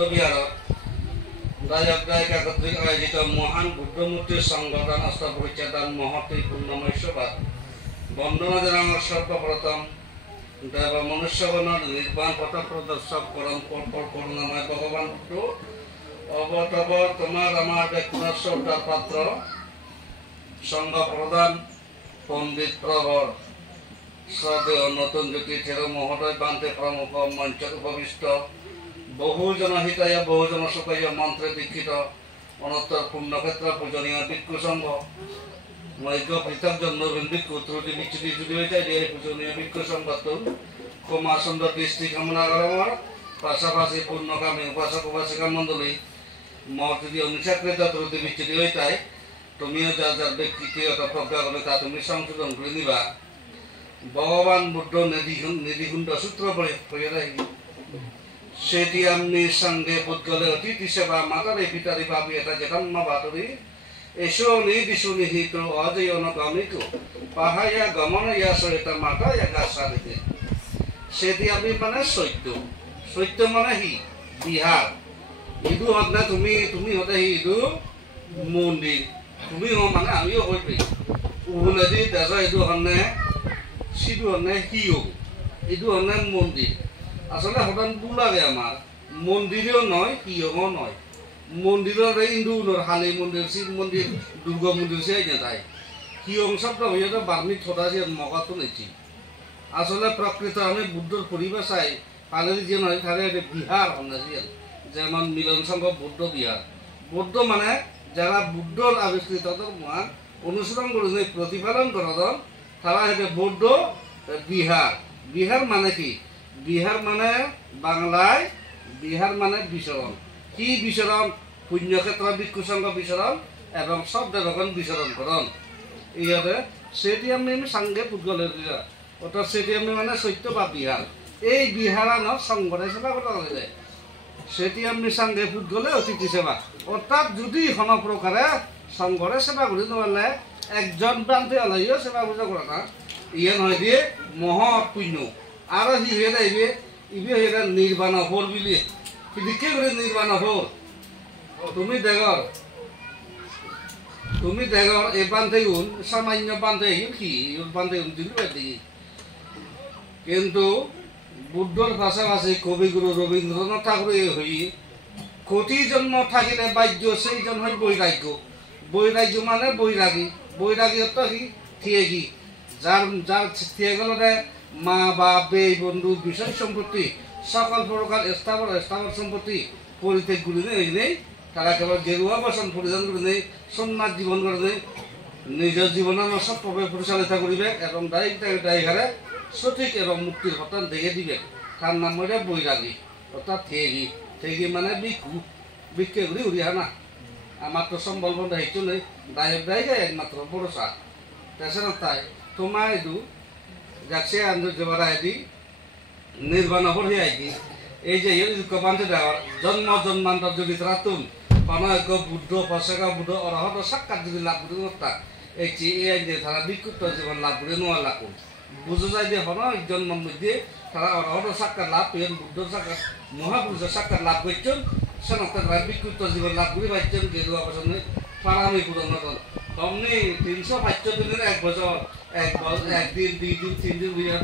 বুদ্ধবিহাৰত গায়ক গায়িকা কর্তৃক আয়োজিত মহান বুদ্ধমূর্তির সংগঠন অষ্টপরিচ্ছেদান মহতি পূর্ণময় সভাত বন্দনা জানানোর সর্বপ্রথম দেব মনুষ্যগণের নির্বাণ পথ প্রদর্শক পরম করুণাময় ভগবান বুদ্ধ অবতব তোমার আমার ব্যক্তিগত শ্রদ্ধার পাত্র সংঘ প্রধান পণ্ডিত প্রবর শ্রদ্ধেয় নতুন জ্যোতি থের মহোদয় বান্তে প্রমুখ মঞ্চ উপবিষ্ট বহুজন হিতায় বহুজন সুখায় মন্ত্রে দীক্ষিত অনত্তর পুণ্যক্ষেত্র পূজনীয় ভিক্ষু সংঘ মৈক্য পৃথকজন নবীন ভিক্ষু ত্রুটি বিচ্ছুতি যদি হয়ে যায় এই পূজনীয় ভিক্ষু সংঘ কুমার সুন্দর দৃষ্টি কামনা করার পাশাপাশি পূর্ণকামী উপাসক উপাসিকা মণ্ডলী মঠ যদি অনুসাকৃত ত্রুটি বিচ্ছুতি হয়ে যায় তুমিও যার যার ব্যক্তিগত প্রজ্ঞাগণে তা তুমি সংশোধন করে নিবা ভগবান বুদ্ধ নিধিকুণ্ড সূত্র পড়ে রাখি সেটি আমনি সঙ্গে পুদ্গলে অতিথি সেবা মাতারে পিতারি ভাবি এটা জগন্ম বাতরি এসো নিদিশুনি হিত অজয় অনুগামিক পাহায়া গমন ইয়া সহিত মাতা ইয়া সারিতে সেটি আমি মানে সত্য সত্য মানে হি বিহার ইদু হত না তুমি হতে হি ইদু মন্দির তুমি মানে আমিও হইবি উহুনদি দেশ ইদু হনে সিধু হনে হিও ইদু হনে মন্দির আসলে হঠাৎ ভুল লাগে আমার মন্দিরেও নয় কিয়মও নয় মন্দিরের ইন্দুর হালি মন্দির শিব মন্দির দুর্গা মন্দির সে যায় কিয়ম শব্দ হয়ে বার্মিক ছোটা যে মগাতো নেছি আসলে প্রকৃত আমি বুদ্ধর পরিভাষায় পালের যে নয় তাহলে বিহার হন্যাসিয়াল যেমন মিলন সংঘ বৌদ্ধ বিহার বৌদ্ধ মানে যারা বুদ্ধর আবিষ্কৃত মহান অনুসরণ করে প্রতিপালন করা তারা এটা বৌদ্ধ বিহার বিহার মানে কি বিহার মানে বাংলায় বিহার মানে বিচরণ কি বিচরণ পুণ্যক্ষেত্র ভিক্ষু সংঘ বিচরণ এবং সব দেবগণ বিচরণ করণ ইয়াতে সেটি আমি সাংগে পুদ্গলের অর্থাৎ সেটি আমি মানে সত্য বা বিহার এই বিহারানো সংঘরে সেবা করা যায় সেটি আমি সাংগে পুদ্গলে অতিথি সেবা অর্থাৎ যদি কোনো প্রকারে সংঘরে সেবা করি নহলে একজন প্রান্তে আলাইও সেবা পূজা করা না ইয়ে নয় দিয়ে মহা পুণ্য আর হি হয়ে যাইবে ইবে হয়ে নির্বাণ হর বিলি কিন্তু কে করে নির্বাণ হর তুমি দেখর এই বান্ধে সামান্য বান্ধে কি বান্ধে দিলি কিন্তু বুদ্ধর পাশাপাশি কবিগুরু রবীন্দ্রনাথ ঠাকুর হই কোটি জন্ম থাকিলে বাহ্য সেইজন হয় বৈরাগ্য বৈরাগ্য মানে বৈরাগী বৈরাগী অর্থ কি থিয়েগি যার যার থিয়ে গেল মা বাপ বেই বন্ধু বিষয় সম্পত্তি সকল প্রকার স্থাবর সম্পত্তি পরিত্যাগ করে নেই তারা কেবল গেরুয়া বসন পরিধান করে নেই সন্ন্যাস জীবন করে নেই নিজের জীবনের সবভাবে পরিচালিত করবে এবং দায়ী হারে সঠিক এবং মুক্তির পথ দেখে দিবে তার নাম হইলে বৈরাগী অর্থাৎ থেগি মানে বিক্ষে ঘুরি উড়িয়া না আমার তো সম্বল বন্ধ হেঁচু নেই দায়ক যায় একমাত্র ভরসা তাছাড়া তাই তোমার এদু যাচ্ছে আদি নির্বাণ হয়ে আইকি এই যে বান্ধে দেওয়ার জন্ম জন্মান্তর যদি তারা তুম পানক বুদ্ধ পাশাকা বুদ্ধ অরহত সাক্ষাৎ যদি লাভ করে নতা এই যে তারা বিক্ষুব্ধ জীবন লাভ করে নোয়া লাভ বুঝো যায় যে হন জন্মের মধ্যে তারা অরহত সাক্ষাৎ লাভ পেন বুদ্ধ সাক্ষাৎ মহাপুরুষের সাক্ষাৎ লাভ করছেন সেনক তারা বিক্ষুব্ধ জীবন লাভ করে পাইছেন গেরুয়া বছর পারামি পূরণ তমনি 365 দিনের 1 বছর একদিন 2 দিন 3 দিন বুঝে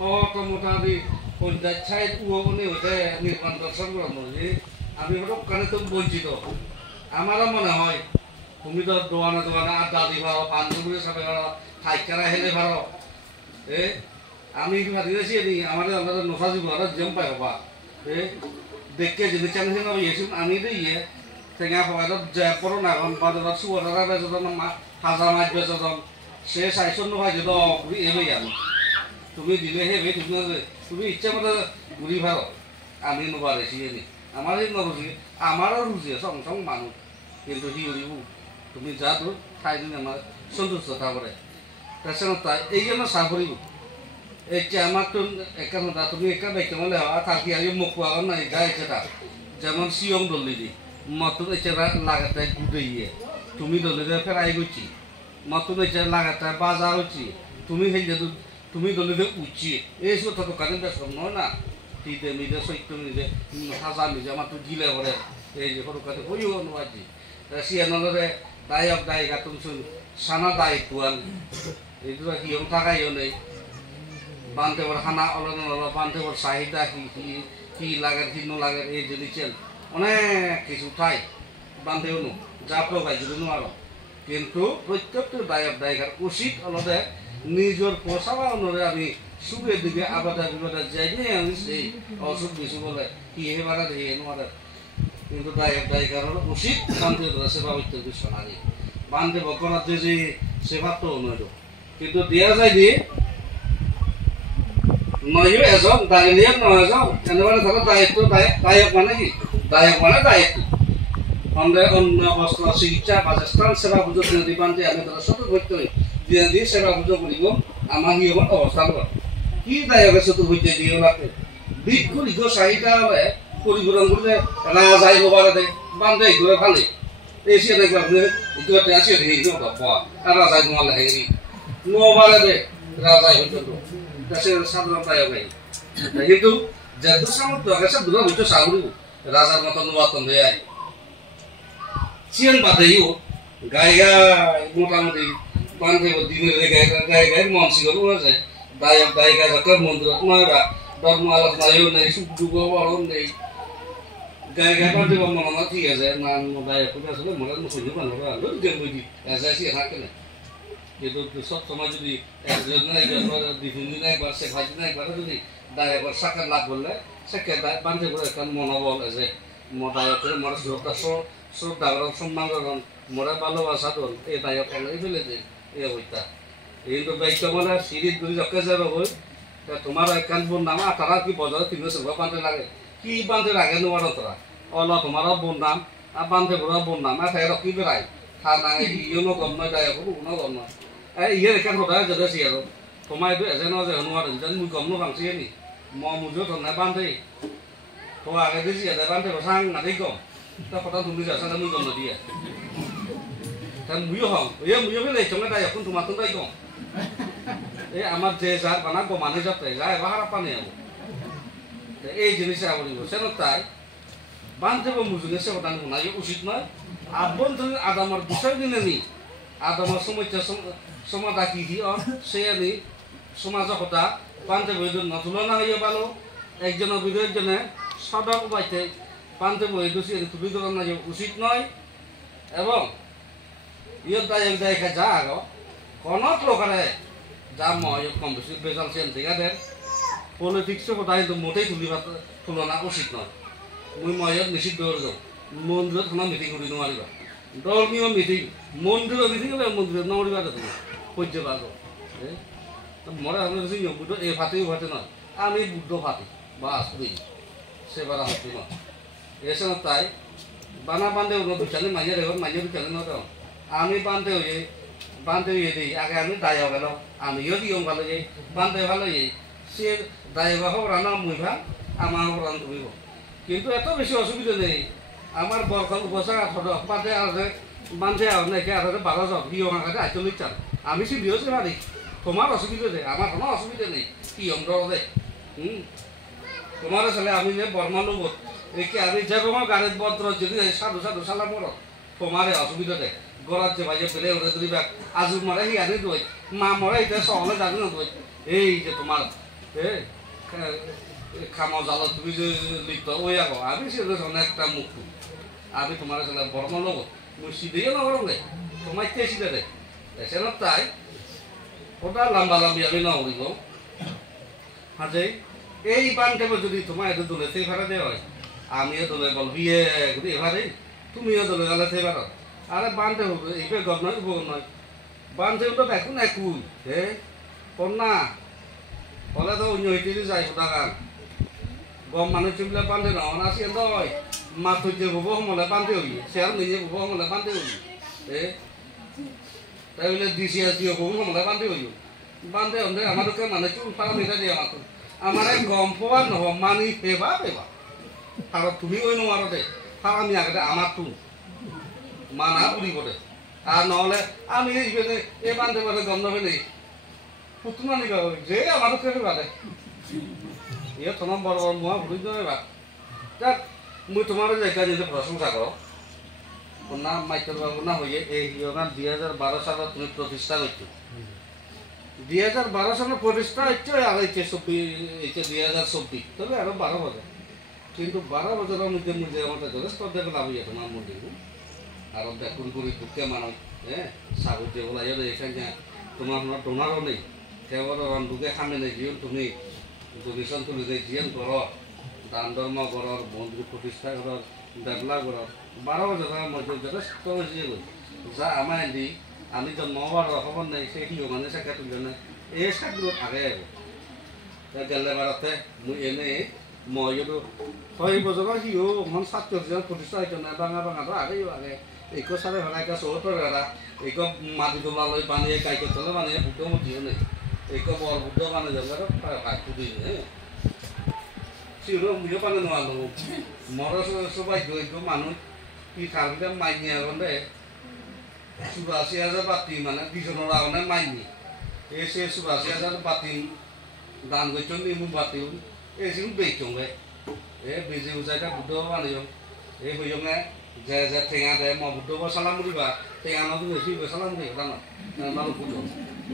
কত মোটামুটি পঞ্চায়েত সাইড উনি হতে নির্মাণ দর্শন করানো আমি হঠাৎ কানে তো বঞ্চিত আমারও মনে হয় তুমি তো দোকানে আড্ডা দি ভাড়ো পাঞ্জুগুলি সাথে ভাড়ো ঠাইকারা হেলে ভাড়ো আমি ভাবিয়েছি আমাদের আমরা নফা দিব জম পাই হবা দেখে যদি চাংসি নয় আমি তো টেঙা পকাইত যে পড়ো না বাজার চুয়ারা বেজন হাজার মাছ বেজন সে 400 নয় যদি এবে আমি তুমি দিলে হেবে তুমি ইচ্ছা মতো ঘুরি ভাড়ো আমি নবারেছি আমার নরুজি আমারও রুজি সং মানুষ কিন্তু হি উড়িব তুমি যা তো ঠাই দিন আমার সন্তুষ্ট তারপরে তাছাড়া তাই এই জন্য সাফরিব এই যে আমার তো একা তুমি একা দেখতে মানে থাকি আগে মুখ পাওয়া নাই গায়ে সেটা যেমন সিয়ং দলিদি মতন এসে লাগাতে গুড়ে তুমি দলিদে ফেরাই গেছি মতন এসে লাগাতে বাজার হচ্ছি তুমি সেই তুমি দলিদে উঠছি এই সব তো দোকানে ব্যস্ত নয় না নীতিতে নিজে চৈত্য নিজে সাজা নিজে আমাৰটো গিলে কৰে এই যে সৰুকাতে কৈও নোৱাৰি চিয়ানৰে দায়ক দায়িকা তুমচোন সানা দায়িক পোৱান এইটো সিহঁত থাকাইও নেই বান্ধেবৰ খানা অলপ অলপ বান্ধেবৰ চাহিদা কি লাগে কি নালাগে এই জিনিসেৰ অনেক কিছু ঠাই বান্ধেও নো যাত্ৰা বাইজুলো নোৱাৰো কিন্তু প্রত্যেকটা দায়ক দায়িকার উচিত অলপে নিজের পোষাবা অনুযায়ী আমি সুখে দিকে আবাদা বিবাদা যাই নিয়ে আমি সেই অসুখ বিসুখ বলে কি হেবারা দিয়ে নোয়ারে কিন্তু দায়ক দায়িকার উচিত বান্ধে সেবা অত্যন্ত সোনারি বান্ধে ভগবান যে সেবা তো নয় কিন্তু দিয়া যায় দিয়ে নয় এজন দায়িত্ব নয় এজন এনেবারে ধরো দায়িত্ব দায়ক মানে কি দায়ক মানে দায়িত্ব অন্য বস্ত্র চিকিৎসা বাসস্থান সেবা সুযোগ যদি বান্ধে আমি ধরো চতুর্ভুজ দিয়ে দিয়ে সেবা সুযোগ করিব আমার হিয়মত অবস্থান করে কি দায়কে চতুর্ভুজ দিয়ে ওলাতে বিক্ষু লিখ চাহিদা হলে পরিপূরণ করলে রাজাই হবার দেয় বান্ধে ঘুরে ফালে এই সে দেখবার ইটো আসি হেৰি আৰ ৰাজাই নোয়ালে হেৰি নোবারে দে রাজাই হইতো দেশে সাধারণ দায়ক নাই কিন্তু যেহেতু সামর্থ্য আছে দুটো হইতো সাগরিব রাজার মতো নোয়াতন হয়ে আয় চিয়ান বাদেও গাই গাই মোটামুটি বান্ধে দিনের গাই গাই মনসি গরু আছে দায়ক দায়িকা যত মন্দির নয়রা ধর্ম আলোচনায়ও নেই সুখ দুঃখ বরণ নেই গাই গাই বান্ধে মনে ঠিক আছে না দায়ক আসলে মনে শুনি মানুষরা গেম বই দি এসে হাঁকে না কিন্তু সব সময় যদি একজন বিভিন্ন একবার সে ভাই একবার যদি দায়কের সাক্ষাৎ লাভ করলে সে বান্ধে করে একটা মনোবল আছে দায়কের মনে শ্রদ্ধা করন সম্মান করন মনে ভালোবাসা করন এই দায়ক এই ফেলে যে এই হইতা কিন্তু দায়িত্ব মানে সিঁড়িত যদি জকে যাব হই তোমার একখান বোন নাম তারা কি বজারে তিনশো সেবা বান্ধে লাগে কি বান্ধে লাগে নোয়ারো তোরা অল তোমারও বোন নাম আর বান্ধে বড় বোন নাম আর তাই রকি বেড়াই থার নাঙে ইয়েও গম নয় দায়ক কোনো গম নয় ইয়ে এখান কথা যাচ্ছি আর তোমার এইটো এজেন যে নোয়ারে যেন মুই গম নাংছি নি মুজো ধরনা বান্ধে তো আগে দিছি এতে বান্ধে সাং নাতি গম তা কথা তুমি যাচ্ছা মুই গম নদী তা মুইও হং মুইও ফেলে চলে দায়ক তোমার তো তাই গম এই আমার যে যার বানা গমানে যাতে যায় এবার হারা পানি আবো এই জিনিসে আবরিব সেন তাই বান্ধব মুজুগে সে কথা শোনা উচিত নয় আভ্যন্তরীণ আদামর বিষয় দিনে নি আদামর সমস্যা সমাধা কি দি সে নি সমাজ কথা বান্ধব নতুলনা হইয়া ভালো একজনের বিরোধজনে সদক উপাইতে বান্ধব দোষী তুলি ধরা উচিত নয় এবং ইয়ত দায়ক দায়িকা যা আগ কোনো প্রকারে যা ময় কম বেশি বেজাল সেন ঠিকাদের পলিটিক্স কথা কিন্তু মোটেই তুলনা উচিত নয় মুই ময়ত নিষিদ্ধ করে যাও মন্দিৰত কোনো মিটিং কৰি নোৱাৰিবা ধৰ্মীয় মিটিং মন্দিৰৰ মিটিং হ'লে মন্দিৰত নকৰিবা তুমি সহ্য পাব মৰে আমি কৈছোঁ বুদ্ধ এই ফাটেও ফাটে নহয় আমি বুদ্ধ ফাটে বাস করি সেবার হচ্ছে না এসে তাই বানা বান্ধে দুচানে মাইয়া রেখে মাইয়া দুচানে ন আমি বান্ধে হয়ে দিই আগে আমি দায়ক গেল আমিও দিও ভালো যাই বান্ধে ভালো যাই সে দায়ক হোক রান্না মুই ভাল আমার হোক রান তুমি কিন্তু এত বেশি অসুবিধা নেই আমার বরখন উপসা বান্ধে আছে বান্ধে নাকি আর 12 জন বিয়ে কাছে আইতে চান আমি সে বিয়েছে পারি তোমার অসুবিধা নেই আমার কোনো অসুবিধা নেই কি অঙ্গ দে তোমার আসলে আমি যে বর্মা লোক একে আমি যে তোমার গাড়ির বদ্র যদি সাধু সাধু সালা মর তোমার অসুবিধা নেই গড়ার যে ভাইয়ে পেলে ওরা যদি আজু মারে হি আনি দই মা মরে এটা সহলে জানি না দই এই যে তোমার খামা জালত তুমি যে লিপ্ত ওই আগো আমি সে অনেকটা মুক্ত আমি তোমার আসলে বর্মা লোক মুই সিধেও নগর নেই তোমার কে সিধে দেয় এসে না তাই ওটা লম্বা লম্বি আমি নগরিব হাজে এই বান্ধব যদি তোমার এত দোলে সেই ভাড়া দেওয়া হয় আমিও দোলে বল বিয়ে ঘুরে এভারে তুমিও দোলে গেলে সেই ভাড়া আরে বান্ধে হবে এইভাবে গদ নয় উপর নয় বান্ধে তো দেখুন একুই হে কন্যা বলে তো অন্য হইতে যাই ওটা গান গম মানুষ চিমলে বান্ধে না আসি নয় মাছ হইতে বব সমলে বান্ধে হই সে আর নিজে বব সমলে বান্ধে হই হে তাই বলে দিছি আর দিও বব সমলে বান্ধে হই বান্ধে হলে আমাদেরকে মানে চুল পাড়া মেটা দিয়ে আমার আমার গম পোৱা নহ মানি পেবা পেবা আর তুমি ওই নোয়ারো দে আর আমি আগে আমার তু মানা উড়িব দে আর নহলে আমি এই বান্ধে বান্ধে গম নবে নেই পুতুনা নিবা যে আমাদের কেটে বাদে ইয়ে তোমার বড় বড় মহা ভুল দেবা যাক মুই তোমার জায়গা যেতে প্রশংসা করো না মাইকেল বাবু না হয়ে এই ইয়োগান 2012 সালে তুমি প্রতিষ্ঠা করছো 2012 সালে প্রতিষ্ঠা হচ্ছে আর হচ্ছে 2024 তবে আরো 12 বছর কিন্তু 12 বছরের মধ্যে মুঝে আমাদের যথেষ্ট ডেভেলপ হয়ে তোমার মধ্যে আর দেখুন করি দুঃখে মানুষ হ্যাঁ সাগতে বলা এখানে তোমার ডোনারও নেই কেবল দুঃখে খামে নেই জীবন তুমি ডোনেশন তুলি যে জীবন করো দান ধর্ম করার মন্দির প্রতিষ্ঠা করার ডেভেলপ করার 12 বছরের মধ্যে যথেষ্ট হয়েছে যা আমার দি আমি জন্ম হওয়ার খবর নেই সেই মানে চাকা তুলে না এই চাকরি আগে গেলে বারতে মুই এনে মই 6 বছরের সিও মন ছাত্রজন প্রতিষ্ঠা হয়েছে না বাঙা বাঙাটো আগেও আগে এইকো সারে ভেড়াইকা চৌহত্তর ভেড়া এইকো মাটি তোলা লই বানিয়ে গাইকে তোলে বানিয়ে বুদ্ধ মতিও নেই এইকো বল বুদ্ধ বানিয়ে যাবে ভাই খুদি সিও মুইও বানিয়ে নোয়ালো মর সবাই গইকো মানুষ কি খালতে মাইনি এখন দে 84,000 বাতি মানে দুজনের আগনে মাইনি এসে 84,000 বাতি দান করছেন নিমু বাতি এসে বেচং এ বেজে উজাইটা বুদ্ধ বানিয়ে এই হইয়ঙে যে যে ঠেঙা দে ম বুদ্ধ সালাম দিবা ঠেঙা না তুমি বেশি সালাম দিও না মালু বুদ্ধ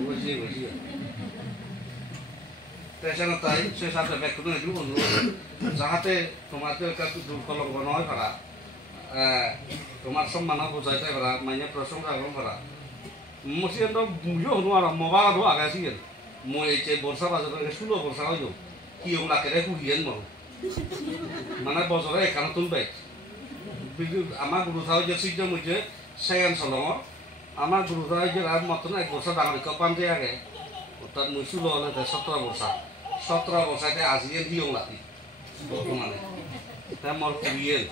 বেশি বেশি তেছেন তাই সে সাথে ব্যাক করে দিও যাহাতে তোমাদের কাছে দুর্কলঙ্ক নয় পারা তোমার সম্মান বুঝাইতে পারা মানে প্রশংসা করতে পারা মুসিন তো বুঝো হনো আর মোবাইল তো আগাছিয়েন মই এই বর্ষা বাজারে 16 বর্ষা হইলো কি ওলা কেরে কুইয়েন মর মানে বছরে এখানে তুলবে আমার গুরু থাও যে সূর্য মুঝে সেকেন্ড সলম আমার গুরু থাও যে আর মতন 1 বছর ডাঙর কপান যে আগে তার মুই 16 হলে 17 বছরতে আজিয়ে দিও লাতি বর্তমানে তা মর কুইয়েন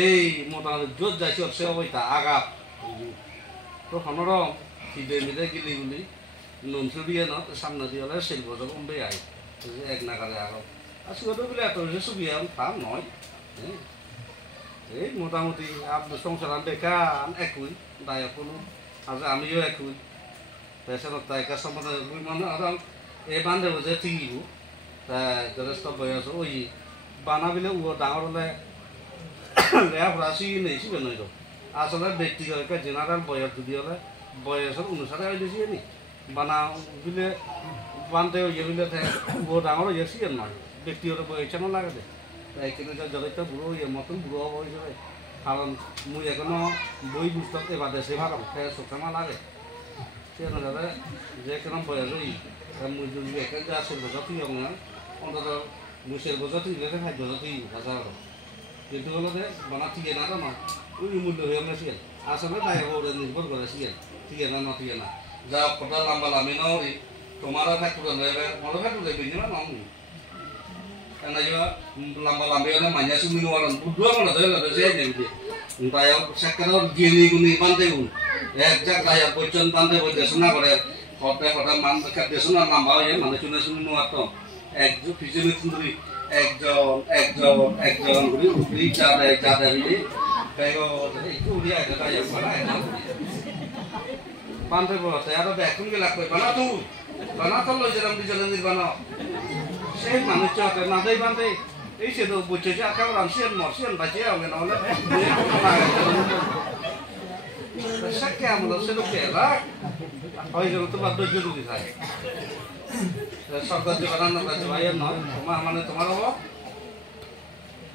এই মোটামুটি জোর যাইছে সে অবস্থা আগাপ তো হনরম খিদে মিদে গিলি গুলি নুনসু দিয়ে ন সামনে দিয়ে হলে শিল্প যখন বে আই এক নাগারে আগ আর শুধু বলে এত সুবিধা তা নয় এই মোটামুটি আপনার সংসার বেকার একই দায় কোনো আজ আমিও একই পেছনের তাইকার সম্বন্ধে মানে আর এই বান্ধে বুঝে ঠিকই তাই যথেষ্ট বয়স ওই বানাবিলে ডাঙর হলে লেখাপড়া শিখি নেই শিখে নই আসলে ব্যক্তিগত জেনারেল বয়স যদি হলে বয়সের অনুসারে হয়ে দিয়েছি নি বানা বিলে বানতে হয়ে বিলে ডাঙর হয়ে শিখেন নয় ব্যক্তিগত বয়সে না লাগে এইখানে যথেষ্ট বুড়ো হয়ে মতন বুড়ো হব হিসেবে কারণ মুই এখনো বই পুস্তক এবার দেশে ভালো সবসময় লাগে সে যাবে যে কেন বয়স হই মুই যদি এখানে যা 4 বছর তুই না অন্তত মুই 4 বছর তুই 5 বছর তুই বাজার কিন্তু হলো যে বানা ঠিক না তো না ওই মূল্য হয়ে আমরা শিখেন আসলে তাই ওরা নির্ভর করে শিখেন ঠিক না ঠিক না যা কটা লম্বা লামি না ওই তোমার ফ্যাক্টরি নেবে মনে ফ্যাক্টরি বেঞ্জি না নম karena juga lamba-lamba itu namanya suminuaran berdua mana tuh nggak ada saya jadi kayak sekarang gini gini pantai pun jak kayak bocor pantai bocor sana hotel man dekat di sana lamba ya mana cuma suminuar tuh ekjo visi sendiri ekjon beri cara ini kayak itu dia ada kayak mana ya pantai bocor ada bekun gelap mana tuh lo jalan di mana সেই মানুষ নাদাই বান্ধে এই সে তো বুঝছে যে একেবারে সিয়ান মরসিয়ান বাঁচিয়ে হবে না হলে সে কেমন সে তো কেলা হয় যেন তোমার ধৈর্য যদি থাকে সরকার যে বানানো কাছে ভাইয়ের নয় তোমার মানে তোমার হবো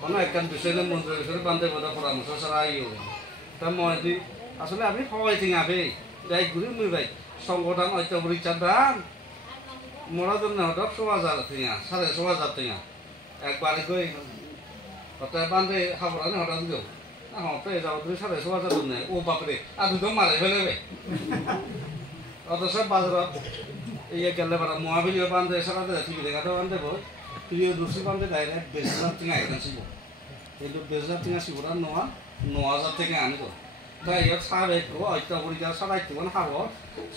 কোনো একটা বিষয় মন্ত্রী বিষয়ে বান্ধে বোধা পরামর্শ ছাড়া ইয়ে তা মই আসলে আমি সবাই ঠিক আবে যাই ঘুরি মুই ভাই সংগঠন হয়তো রিচার দাম মোরা জন্য হঠাৎ 16,000 টিয়া 16,500 টিয়া একবারে কই হঠাৎ বান্ধে খাবরানে হঠাৎ দিও না হতে যাও 16,500 জন্য ও বাপরে আর দুটো মারে ফেলেবে অথচ বাজারত এই গেলে বারা মহাবিলিও বান্ধে সারাতে টিভি দেখাতে বান্ধে বই প্রিয় দুসি বান্ধে ডাইরেক্ট 20,000 টিয়া এখানসিব কিন্তু 20,000 টিয়া সিবরা 9,000 থেকে আনি তো তাই এর সাড়ে তো হয়তো পরিকার সাড়াই তো না হাবো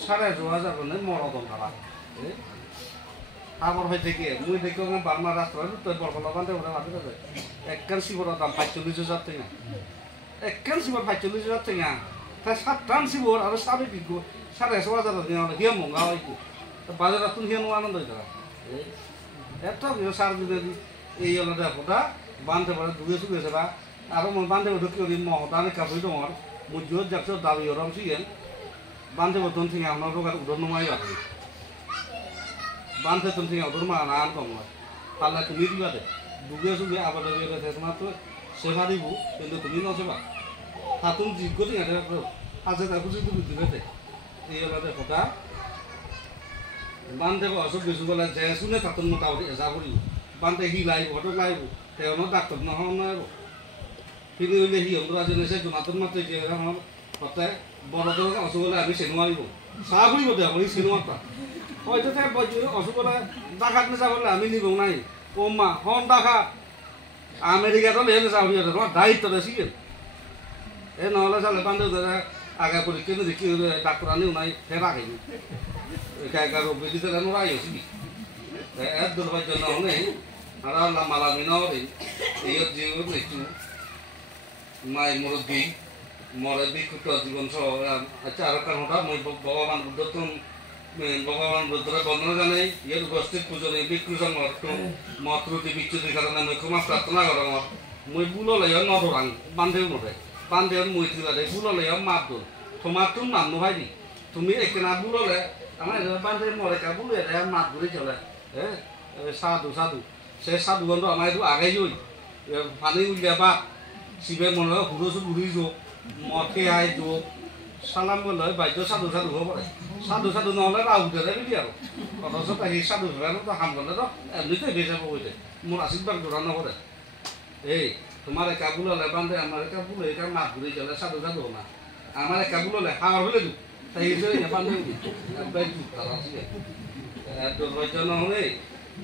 6,500 করে মরদন খাবা আমার হয়ে থেকে মুই দেখো বার্মা রাস্তা তো বরকলা বান্ধে ওরা বাঁধে যাবে একখান শিবর দাম 45,000 টাকা একখান শিবর 45,000 টাকা তাই 7টান শিবর আর সাবে বিগো 16,500 টাকা দিয়ে হিয়া মঙ্গা হয় বাজারে তুই হিয়া আনন্দ হইতা এত সার দিলে এই হলো দেখোটা বান্ধে পড়ে দুগে সুগেছে বা আরো বান্ধে ঢুকি ওই মহদানে কাপড় দङ মুজুর যাচ্ছে দাবি ওরম সিগেন বান্ধে বদন থেকে আমার রোগার উদর নমাই বাকি বান্ধে তুমি থেকে উদর মা না আন দङ পাল্লা তুমি দিবা দে দুগে সুগে আবাদ দিয়ে তোমার তো সেবা দিব কিন্তু তুমি নসেবা হাতুন জিজ্ঞ দিন আছে তাকে যদি দিবে দে এই হলো দেখোটা বান্ধে অসুখ বেশি বলে যে শুনে তাতন মোটামুটি এজা করিব বান্ধে হি লাইব হয়তো লাইব তেওঁ ডাক্তার নহব নহব কিন্তু হইলে সি অন্তরা জেনেছে জোনাতন মাত্র যে আমার হতে বড়দের অসুখ হলে আমি চেনো মারিব চাহ ফুরিব দে আমি চেনো মাত্রা হয়তো তাই অসুখ হলে ডাকাত নেচা করলে আমি নিব নাই ও মা হন ডাকাত আমেরিকাতো লেহে নেচা ফুরি তোমার দায়িত্ব দেখিয়ে এ নহলে চালে বান্ধে আগে পরীক্ষা দেখি ডাক্তার আনিও নাই সে রাখেনি কারো বেদিতে নোরাই হয়েছি এর দুর্ভাগ্য নহলে আর মালামি নরে এই জীবন একটু মাই মুরব্বী মরে বিক্ষুব্ধ জীবন সহ আচ্ছা আর কারণটা মই ভগবান বুদ্ধ ভগবান বুদ্ধরে বন্দনা জানাই ইয়ার উপস্থিত পুজোনে বিক্ষু সংঘ মতরুটি বিচ্ছুতির কারণে মই ক্ষমা প্রার্থনা করা মই বুললে নধরাং বান্ধেও নধে বান্ধেও মই থিলাদে বুললে মাপ দোল তোমার তুমি নাম নহাই দি তুমি একেনা বুললে আমার বান্ধে মরে কা বুলে মাত ঘুরে চলে হ্যাঁ সাধু সাধু সে সাধু গন্ধ আমার একটু আগে যাই পানি উলিয়া বা শিবে মনে হয় হুড়ো ঘুরি যোগ মঠে আই যোগ সালাম বলে বাধ্য সাধু সাধু হব পারে সাধু সাধু নহলে রাহু দেরে বুঝি আর অথচ তাই সাধু ধরে তো হাম গলে তো এমনিতে বেঁচে বইতে মোর আশীর্বাদ ধরা নকরে এই তোমার একা বুললে বান্ধে আমার একা বুলে এটা মাত ঘুরি চলে সাধু সাধু না আমার একা বুললে হাওয়ার হলে দু তাই বান্ধে দুর্ভাগ্য নহলে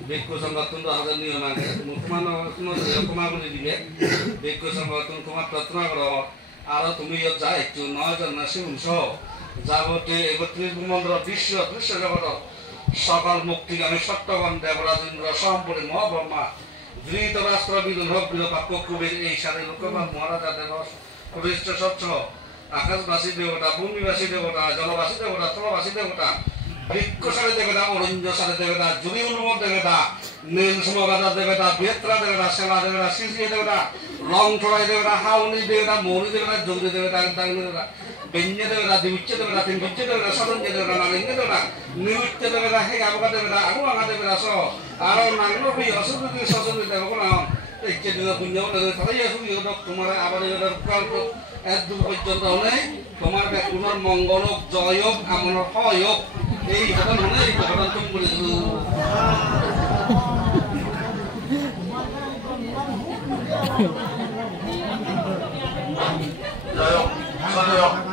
বেক্য সংগঠন হাজার নিয়ম আগে মুসলমান ক্ষমা বলে দিবে বেক্য সংগঠন ক্ষমা প্রার্থনা কর আর তুমি যা একটু 9 জন নাসিম সহ যাবতে 31 মন্ত্র বিশ্ব জগত সকল মুক্তিগামী সত্যগণ দেবরাজ ইন্দ্র সম্পূর্ণ মহাব্রহ্মা ধৃতরাষ্ট্র বিদুর পাপ্য কবির এই সাথে লোকমান মহারাজা দেব প্রতিষ্ঠ স্বচ্ছ আকাশবাসী দেবতা ভূমিবাসী দেবতা জলবাসী দেবতা স্থলবাসী দেবতা বৃক্ষসারে দেবতা অরণ্য সারে দেবতা জমি অনুমত দেবতা নীল সমগাদা দেবতা বেত্রা দেবতা সেবা দেবতা শিশি দেবতা রং ছড়াই দেবতা হাউনি দেবতা মৌরি দেবতা যোগী দেবতা দেবতা বেঞ্জে দেবতা দিবিচ্ছ দেবতা তিনবিচ্ছ দেবতা সদঞ্জ দেবতা নালিঙ্গ দেবতা নিমিত্ত দেবতা হে আবকা দেবতা আগু আগা দেবতা স আর নাগরবি অসুবিধি সসুবিধি দেবতা ইচ্ছে দিন পুণ্য তাই আসুন তোমার আবার কল্প এক দূর পর্যন্ত হলে তোমার তোমার মঙ্গল হোক জয় হোক আমার হয় হোক এই ঘটন হলে এই ঘটন তুমি বলে জয় হোক